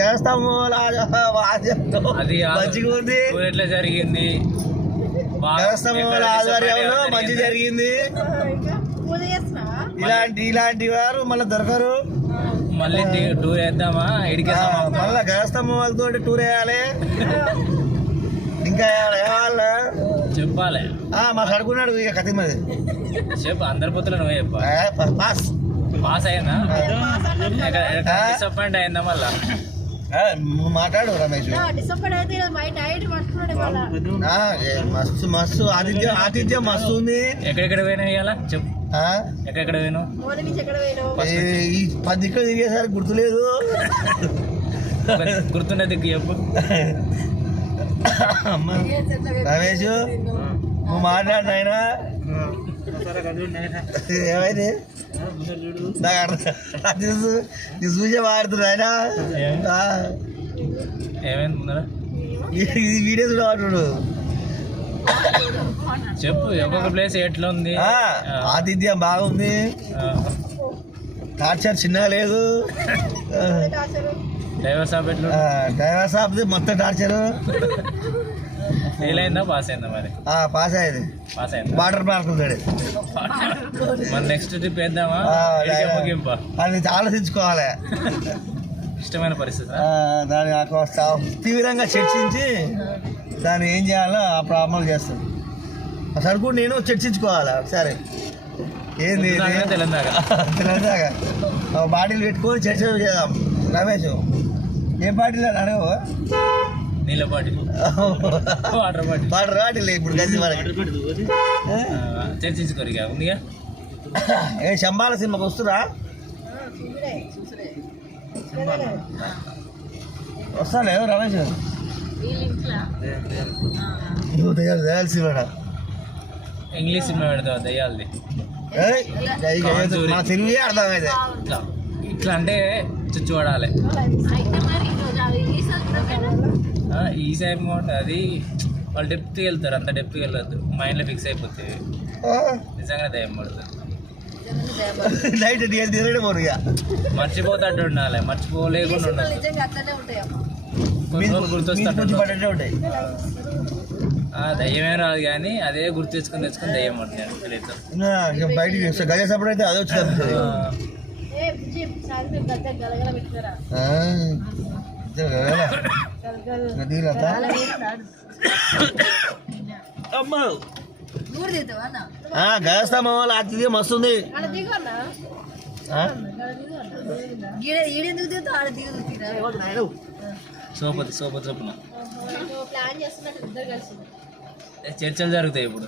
గస్తాము అది మంచిగా ఉంది. ఎట్లా జరిగింది గస్తాము ఆధ్వర్యంలో మంచి జరిగింది. ఇలాంటి వారు మళ్ళీ దొరకరు. మళ్ళీ టూర్ వేద్దామా మళ్ళీ గస్తాము వాళ్ళతో టూర్ వేయాలి. ఇంకా చెప్పాలి మా సడుకున్నాడు ఇక కథ మీద చెప్పు. అందరి పొత్తులు నువ్వే చెప్పా. పాస్ అయిందా? డిసప్పాయింట్ అయిందా? మళ్ళా మాట్లాడు రమేష్. మస్తు మస్తు ఆతిథ్యం మస్తు ఉంది. ఎక్కడెక్కడ పోయినా ఇవాళ చెప్పు. ఎక్కడెక్కడ పోయినావు? ఈ 10 దిక్కులు తిరిగేసరికి గుర్తులేదు. గుర్తుండే దిక్కు చెప్పు. రమేష్ నువ్వు మాట్లాడు ఆయన. ఏమైంది చూసే మాట్లాడుతున్నా ఆయన. ఏమైంది ముందర ఇది వీడియో చూడవాడు. చెప్పు ఒక్కొక్క ప్లేస్ ఎట్లా ఉంది? ఆతిథ్యం బాగుంది. టార్చర్ చిన్నగా లేదు. డ్రైవర్ సాబ్ మొత్తం టార్చర్. ఫెయిల్ అయిందా పాస్ అయిందా? మరి పాస్ అయ్యేది. పాస్ అయింది. వాటర్ పార్క్ ఉంటాడు. మన నెక్స్ట్ ట్రిప్ వేద్దామా? అది ఆలోచించుకోవాలి. ఇష్టమైన పరిస్థితి దాన్ని తీవ్రంగా చర్చించి దాన్ని ఏం చేయాలో అప్పుడు అమలు చేస్తాం. సరుకు నేను చర్చించుకోవాలి ఒకసారి. ఏంది తెలంగాణ బాటిల్ పెట్టుకొని చర్చ చేద్దాం. రమేష్ ఏం బాటిల్ అని అడగవు? నీళ్ళ బాటిల్, వాటర్ బాటిల్ ఇప్పుడు గది మనకి చర్చించుకోరు. ఇక ఉందిగా. ఏ శంబాల సినిమాకి వస్తురా? వస్తాలే రమేష్. దయాల్సి ఇంగ్లీష్ సినిమా పెడతావు దయ్యాలది. తెలుగు అర్థమైతే ఇట్లా అంటే చూడాలి. ఈ సైడ్ అది వాళ్ళు డెప్త్కి వెళ్తారు. అంత డెప్త్కి వెళ్ళొద్దు, మైండ్లో ఫిక్స్ అయిపోతుంది. నిజంగా దయ్యం పడుతుంది. మర్చిపోతాడు ఉండాలి, మర్చిపోలేకుండా ఉండాలి. దయ్యమే రాదు కానీ అదే గుర్తు తెచ్చుకొని దయ్యం పడుతుంది. బయటికి గజసప్పుడు అయితే అదే వచ్చి గజస్తామా వాళ్ళ ఆతిథ్యం మస్తుంది. సోపతి చర్చలు జరుగుతాయి ఇప్పుడు.